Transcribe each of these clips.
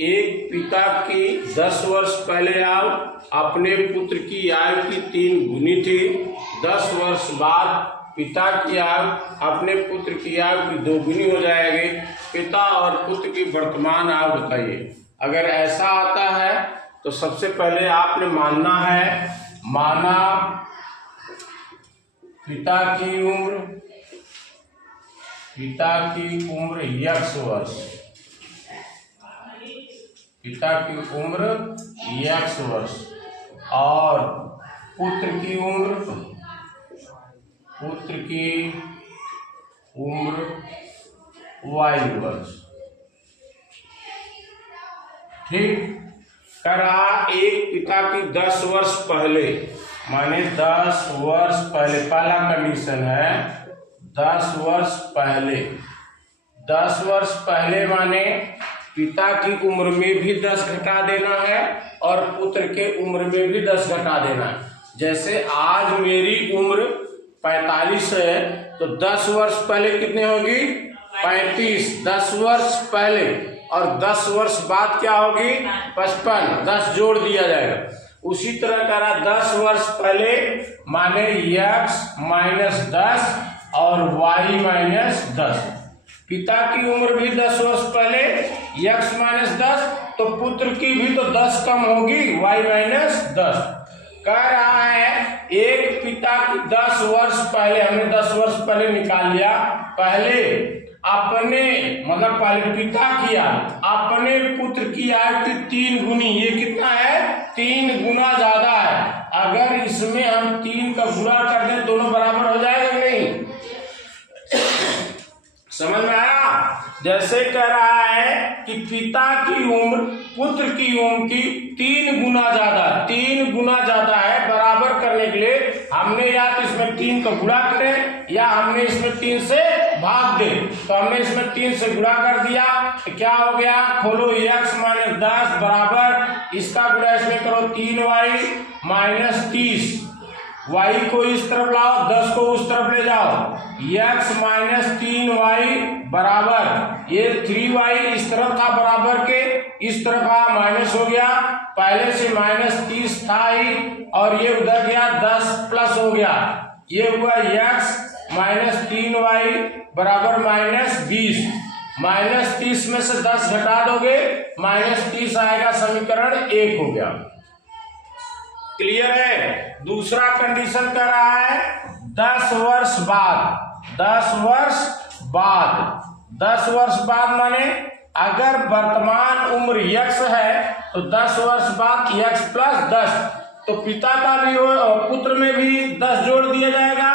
एक पिता की 10 वर्ष पहले आयु अपने पुत्र की आयु की 3 गुनी थी। 10 वर्ष बाद पिता की आयु अपने पुत्र की आयु की 2 गुनी हो जाएगी। पिता और पुत्र की वर्तमान आयु बताइए। अगर ऐसा आता है तो सबसे पहले आपने मानना है, माना पिता की उम्र x वर्ष, पिता की उम्र x वर्ष और पुत्र की उम्र y वर्ष। ठीक। करा एक पिता की 10 वर्ष पहले, माने 10 वर्ष पहले, पहला कंडीशन है 10 वर्ष पहले। 10 वर्ष पहले माने पिता की उम्र में भी 10 घटा देना है और पुत्र के उम्र में भी 10 घटा देना है। जैसे आज मेरी उम्र 45 है तो 10 वर्ष पहले कितनी होगी? 35। 10 वर्ष पहले और 10 वर्ष बाद क्या होगी? 55। 10 जोड़ दिया जाएगा। उसी तरह करा 10 वर्ष पहले माने x माइनस 10 और y माइनस 10। पिता की उम्र भी 10 वर्ष पहले x माइनस 10, तो पुत्र की भी तो 10 कम होगी, y माइनस 10। कह रहा है एक पिता की 10 वर्ष पहले, हमने 10 वर्ष पहले निकाल लिया। पहले अपने मतलब पहले पिता किया अपने पुत्र की आयु की 3 गुनी, ये कितना है? 3 गुना ज्यादा है। अगर इसमें हम 3 का गुणा कर दें दोनों बराबर हो जाएगा नहीं? समझ में आया? जैसे कह रहा है कि पिता की उम्र पुत्र की उम्र की 3 गुना ज्यादा, 3 गुना ज्यादा है। बराबर करने के लिए हमने या तो इसमें 3 का गुणा करें या हमने इसमें 3 से भाग दें। तो हमने इसमें 3 से गुणा कर दिया तो क्या हो गया? खोलो, x माइनस 10 बराबर इसका गुणा इसमें करो 3y माइनस 30। y को इस तरफ लाओ, 10 को उस तरफ ले जाओ। x माइनस 3y बराबर ये 3y इस तरफ था बराबर के, इस तरफ आ माइनस हो गया। पहले से माइनस 30 था ही और ये उधर गया 10 प्लस हो गया। ये हुआ x माइनस 3y बराबर माइनस 20। माइनस 30 में से 10 घटा दोगे माइनस 30 आएगा, समीकरण 1 हो गया। क्लियर है? दूसरा कंडीशन कर रहा है 10 वर्ष बाद। 10 वर्ष बाद, 10 वर्ष बाद माने अगर वर्तमान उम्र x है तो 10 वर्ष बाद x प्लस 10, तो पिता का भी पुत्र में भी 10 जोड़ दिया जाएगा।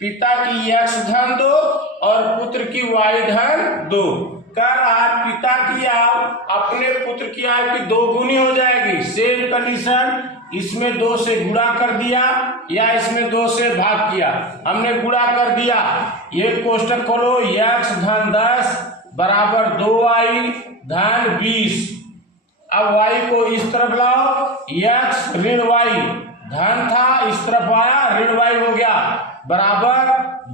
पिता की x धन 2 और पुत्र की y धन 2। कह रहा पिता की आयु अपने पुत्र की आयु की 2 गुनी हो जाएगी। सेम कंडीशन, इसमें 2 से गुणा कर दिया या इसमें 2 से भाग किया। हमने गुणा कर दिया, ये कोष्टक खोलो, x धन 10 बराबर 2y धन 20। अब y को इस तरफ लाओ, x ऋण y धन था इस तरफ आया, ऋण y हो गया बराबर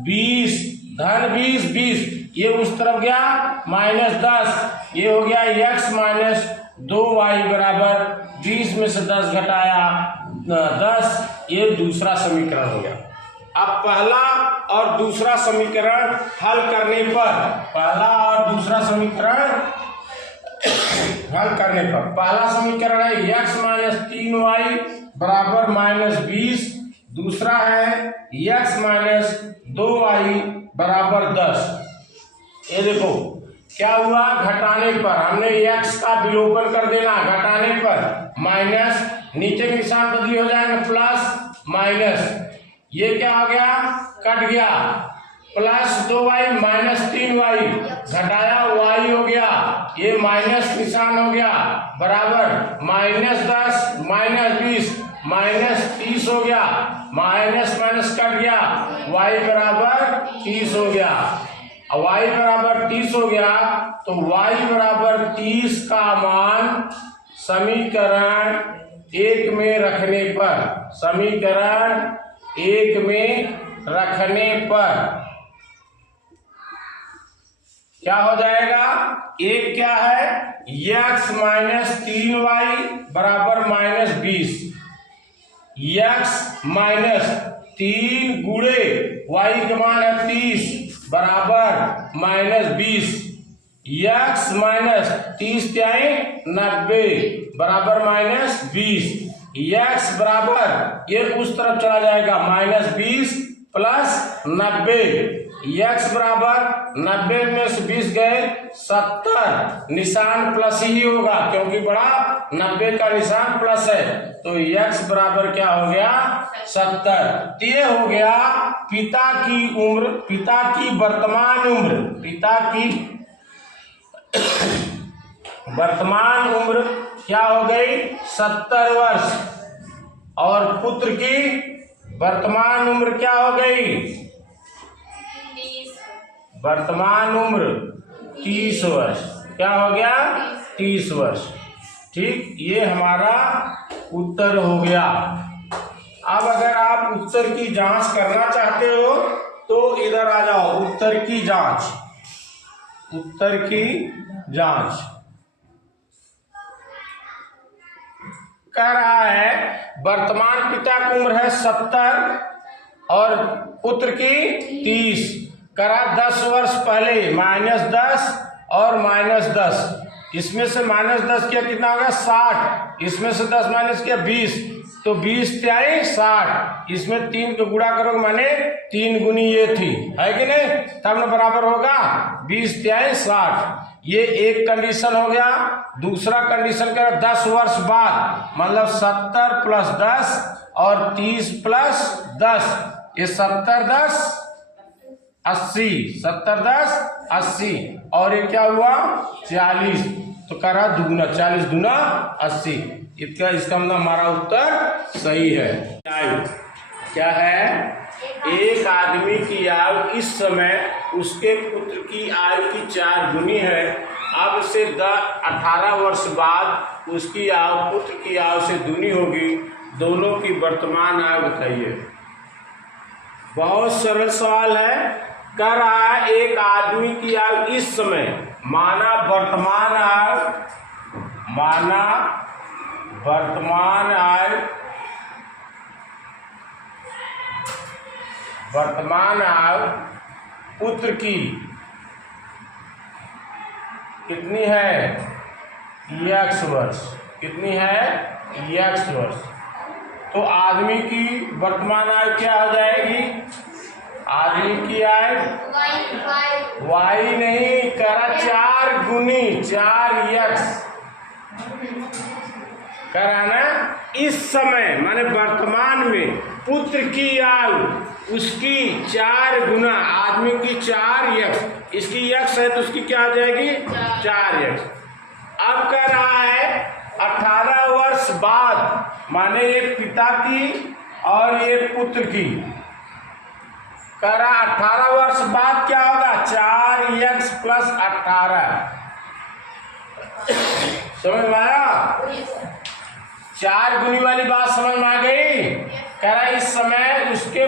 20 धन 20। ये उस तरफ गया माइनस 10, ये हो गया x माइनस 2y बराबर 20 में से 10 घटाया 10। ये दूसरा समीकरण हो गया। अब पहला और दूसरा समीकरण हल करने पर, पहला और दूसरा समीकरण हल करने पर, पहला समीकरण है x माइनस 3y बराबर माइनस 20, दूसरा है x माइनस 2y बराबर 10। ये देखो क्या हुआ, घटाने पर हमने x का विलोपन कर देना, घटाने पर माइनस, नीचे के निशान बदली हो जाएगा प्लस माइनस, ये क्या हो गया? कट गया। प्लस 2y माइनस 3y घटाया y हो गया, ये माइनस निशान हो गया बराबर माइनस 10 माइनस 20 माइनस 30 हो गया। माइनस माइनस कट गया, y बराबर 30 हो गया। y बराबर 30 हो गया तो y बराबर 30 का मान समीकरण 1 में रखने पर, समीकरण 1 में रखने पर क्या हो जाएगा, एक क्या है, x माइनस 3y बराबर -20, x माइनस 3 गुणे y का मान है 30 बराबर -20, x माइनस 30 क्या है 90 बराबर -20, x बराबर ये उस तरफ चला जाएगा -20 प्लस 90, x बराबर 90 में से 20 गए 70, निशान प्लस ही होगा क्योंकि बड़ा 90 का निशान प्लस है, तो x बराबर क्या हो गया 70। ये हो गया पिता की उम्र, पिता की वर्तमान उम्र, पिता की वर्तमान उम्र क्या हो गई 70 वर्ष, और पुत्र की वर्तमान उम्र क्या हो गई, वर्तमान उम्र 30 वर्ष, क्या हो गया 30 वर्ष। ठीक, ये हमारा उत्तर हो गया। अब अगर आप उत्तर की जांच करना चाहते हो तो इधर आ जाओ, उत्तर की जांच, उत्तर की जांच कह रहा है वर्तमान पिता की उम्र है 70 और पुत्र की 30, करा 10 वर्ष पहले -10 और -10, इसमें से -10 किया कितना होगा 60, इसमें से 10 माइनस किया 20, तो 20 त्याई 60, इसमें 3 को गुणा करोगे माने 3 गुनी ये थी, है कि नहीं, तब ना बराबर होगा 20 त्याई 60। ये एक कंडीशन हो गया। दूसरा कंडीशन क्या है 10 वर्ष बाद, मतलब 70 प्लस 10 और 30 प्लस 10, ये 70 10 80, 70 10 80, और ये क्या हुआ 40, तो करा दुगुना, 40 दूना 80, इसका मतलब हमारा उत्तर सही है। आयु क्या है, एक आदमी की आयु इस समय उसके पुत्र की आयु की 4 गुनी है। अब से 18 वर्ष बाद उसकी आयु पुत्र की आयु से दूनी होगी। दोनों की वर्तमान आयु बताइए। बहुत सरल सवाल है। कह रहा है एक आदमी की आयु इस समय, माना वर्तमान आयु, माना वर्तमान आयु, वर्तमान आयु पुत्र की कितनी है x वर्ष, कितनी है x वर्ष, तो आदमी की वर्तमान आयु क्या हो जाएगी, आदमी की आयु y नहीं करा 4 गुनी 4x करा ना। इस समय माने वर्तमान में पुत्र की आयु उसकी 4 गुना, आदमी की 4x, इसकी x है तो उसकी क्या आ जाएगी 4x। अब कह रहा है 18 वर्ष बाद, माने ये पिता की और ये पुत्र की, कह रहा 18 वर्ष बाद क्या होगा 4x प्लस 18, समझ में आया, 4 गुनी वाली बात समझ में आ गई। कह रहा इस समय उसके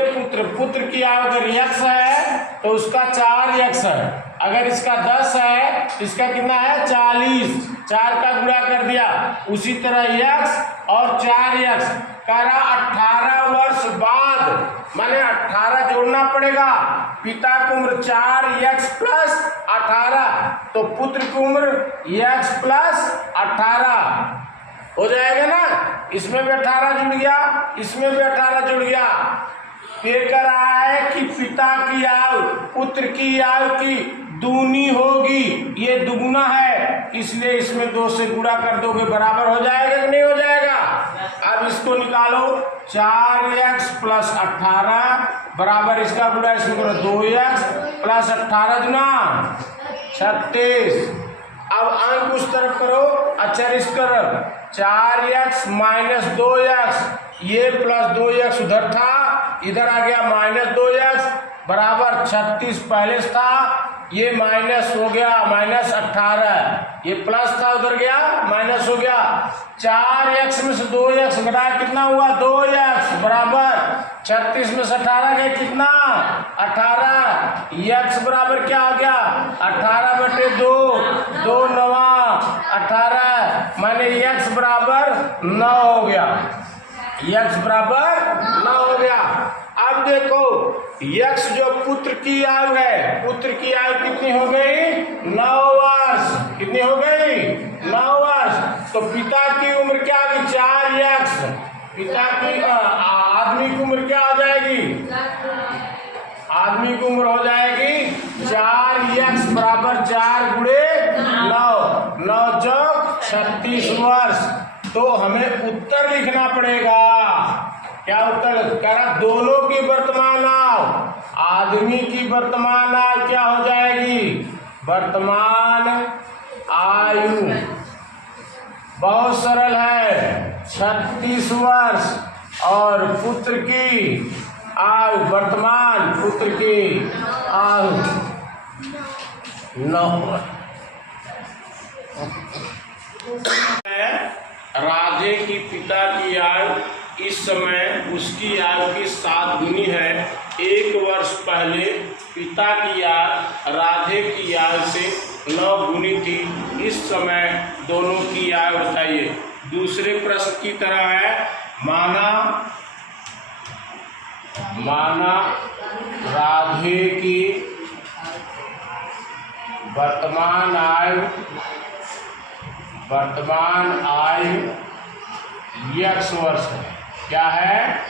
पुत्र की आयु अगर x है तो उसका 4x है, अगर इसका 10 है इसका कितना है 40, 4 का गुणा कर दिया, उसी तरह x और 4x। कह रहा 18 वर्ष बाद, माने 18 जोड़ना पड़ेगा, पिता की उम्र 4x प्लस 18, तो पुत्र की उम्र x प्लस 18 हो जाएगा ना। इसमें भी 18 जुड़ गया, इसमें भी 18 जुड़ गया। ये कह रहा है कि पिता की आयु पुत्र की आयु की दूनी होगी, ये दुगुना है, इसलिए इसमें 2 से गुणा कर दोगे बराबर हो जाएगा कि नहीं हो जाएगा। अब इसको निकालो, 4x प्लस 18 बराबर इसका गुणा इसमें करो 2x प्लस 18 गुना 36। अब अंक उस तरफ करो, अचर इस तरफ, 4x माइनस 2x, ये प्लस 2x उधर था, इधर आ गया माइनस 2x बराबर 36 पहले था, ये माइनस हो गया माइनस 18, ये प्लस था उधर गया माइनस हो गया। 4x में से 2x घटाया कितना हुआ 2x बराबर 36 में से 18 गए कितना 18, x बराबर क्या हो गया 18/2, 2 9 18, माने x बराबर 9 हो गया, x बराबर 9 हो गया। अब देखो x जो पुत्र की आयु है, पुत्र की आयु कितनी हो गई 9 वर्ष, कितनी हो गई 9 वर्ष। तो पिता की उम्र क्या होगी 4x, पिता की आदमी की उम्र क्या हो जाएगी, आदमी की उम्र हो जाएगी 4x बराबर 4 गुणे 9, 9 चौक 36 वर्ष। तो हमें उत्तर लिखना पड़ेगा, क्या उत्तर कह रहा, दोनों की वर्तमान आयु, आदमी की वर्तमान आयु क्या हो जाएगी, वर्तमान आयु बहुत सरल है 36 वर्ष, और पुत्र की आयु, वर्तमान पुत्र की आयु 9। राधे की पिता की आयु इस समय उसकी आयु की 7 गुनी है। 1 वर्ष पहले पिता की आयु राधे की आयु से 9 गुनी थी। इस समय दोनों की आयु बताइए। दूसरे प्रश्न की तरह है, माना राधे की वर्तमान आयु x वर्ष है, क्या है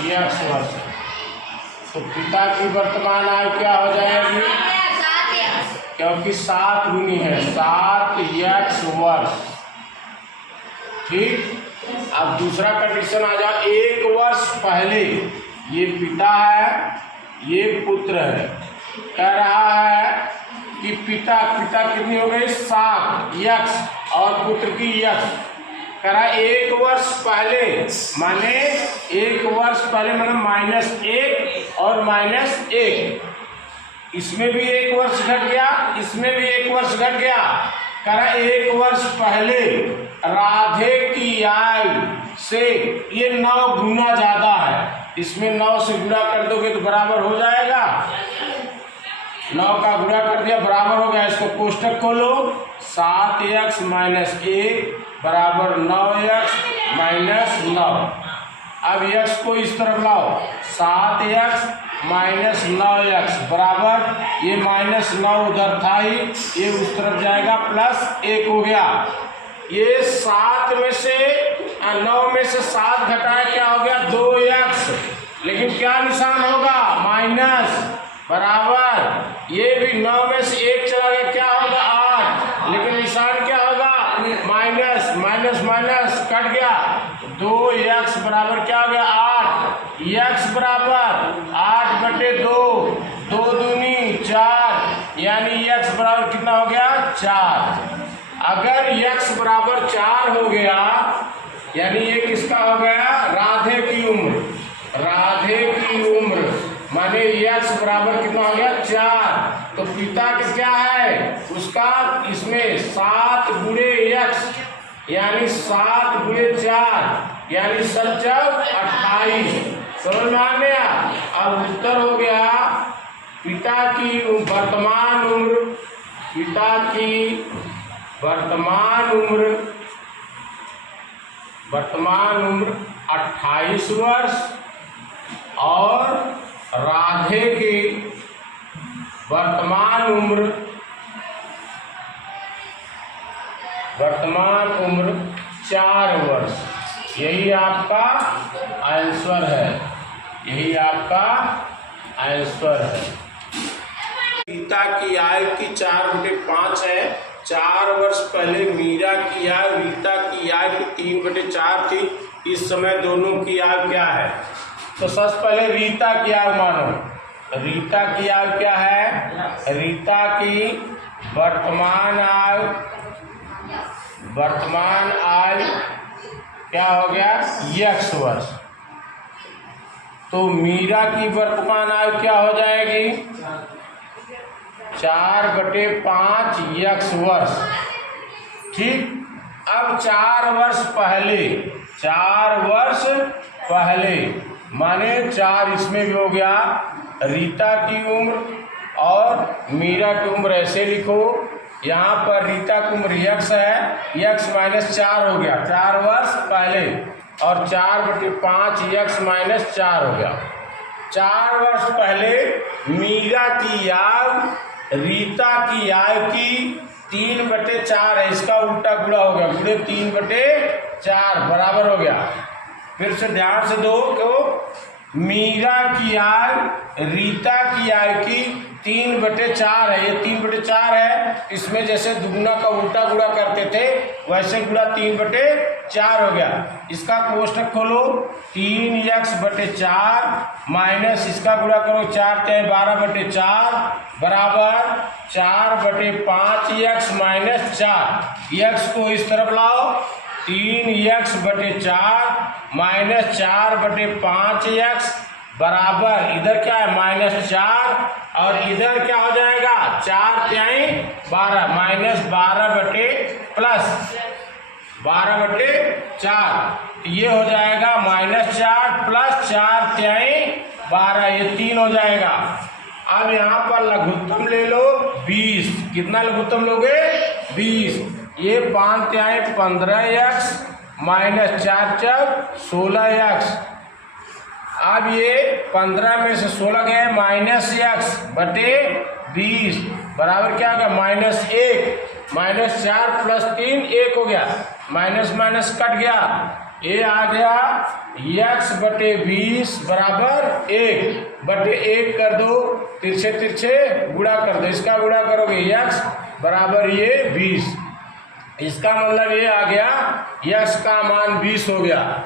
x वर्ष है। तो पिता की वर्तमान आयु क्या हो जाएगी, क्योंकि 7 गुनी है 7x वर्ष। ठीक। अब दूसरा कंडीशन आ जाए, 1 वर्ष पहले ये पिता है ये पुत्र है, कह रहा है कि पिता कितनी हो गई 7x और पुत्र की x, कह रहा 1 वर्ष पहले, माने 1 वर्ष पहले माने -1 और -1, इसमें भी 1 वर्ष घट गया, इसमें भी 1 वर्ष घट गया। कह रहा 1 वर्ष पहले राधे की आयु से ये 9 गुना ज्यादा है, इसमें 9 से गुणा कर दोगे तो बराबर हो जाएगा, 9 का गुणा कर दिया बराबर हो गया। इसको कोष्टक खोलो, 7x - 1 बराबर 9x - 9। अब x को इस तरफ लाओ, 7x - 9x बराबर ये -9 उधर था ही, ये उस तरफ जाएगा +1 हो गया। ये 7 में से 9 में से 7 घटाए क्या हो गया 2x, लेकिन क्या निशान होगा माइनस, बराबर ये भी 9 में से 1 चला गया क्या होगा 8, लेकिन निशान क्या होगा माइनस, माइनस कट गया, 2x बराबर क्या हो गया 8, x बराबर 8/2, 2 दूनी 4, यानी x बराबर कितना हो गया 4। अगर x बराबर 4 हो गया यानी ये किसका हो गया राधे की उम्र, माने x बराबर कितना हो गया 4। तो पिता क्या है उसका, इसमें 7 गुणे x यानी 7 गुणे 4 यानी 28, समझ में आ गया। अब उत्तर हो गया पिता की वर्तमान उम्र 28 वर्ष और राधे की वर्तमान उम्र 4 वर्ष। यही आपका आंसर है, पिता की आयु की 4/5 है। 4 वर्ष पहले मीरा की आयु रीता की आयु की 3/4 थी। इस समय दोनों की आयु क्या है, तो सबसे पहले रीता की आयु मानो। रीता की आयु क्या है, रीता की वर्तमान आयु क्या हो गया x वर्ष। तो मीरा की वर्तमान आयु क्या हो जाएगी 4/5 x वर्ष। ठीक। अब 4 वर्ष पहले माने 4 इसमें भी हो गया रीता की उम्र और मीरा की उम्र ऐसे लिखो। यहाँ पर रीता की उम्र यक्स है, यक्स माइनस 4 हो गया, 4 वर्ष पहले, और 4/5 यक्स माइनस 4 हो गया। 4 वर्ष पहले मीरा की आयु रीता की आयु की 3/4 है, इसका उल्टा गुणा हो गया, गुणे 3/4 बराबर हो गया। फिर से ध्यान से दो कि मीरा की आयु रीता की आयु की 3/4 है, ये 3/4 है, इसमें जैसे दुगुना का उल्टा गुणा करते थे वैसे गुणा 3/4 हो गया। इसका कोष्टक खोलो, 3x/4 माइनस इसका गुणा करो 4×3 12/4 बराबर 4/5 x माइनस 4। x को इस तरफ लाओ, 3x/4 माइनस 4/5x बराबर इधर क्या है -4 और इधर क्या हो जाएगा 4×3 12 माइनस 12/4 ये हो जाएगा -4 प्लस 4×3 12, ये 3 हो जाएगा। अब यहाँ पर लघुत्तम ले लो 20, कितना लघुत्तम लोगे 20, ये 5×3 15x माइनस 4×4 16x। अब ये 15 में से 16 गए -x/20 बराबर क्या होगा -1, -4 प्लस 3 1 हो गया, माइनस माइनस कट गया, ये आ गया x/20 बराबर 1/1 कर दो, तिरछे तिरछे गुणा कर दो, इसका गुणा करोगे x बराबर ये 20, इसका मतलब ये आ गया x का मान 20 हो गया।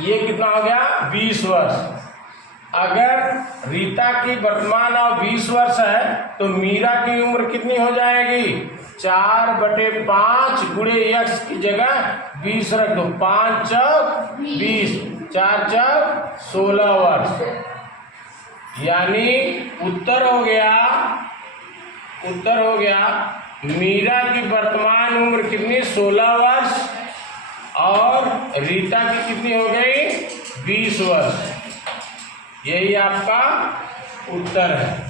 ये कितना हो गया 20 वर्ष। अगर रीता की वर्तमान आयु 20 वर्ष है तो मीरा की उम्र कितनी हो जाएगी 4/5 गुणे x की जगह 20 रख दो, 5×4 20, 4×4 16 वर्ष, यानी उत्तर हो गया मीरा की वर्तमान उम्र कितनी 16 वर्ष और रीता की कितनी हो गई 20 वर्ष। यही आपका उत्तर है।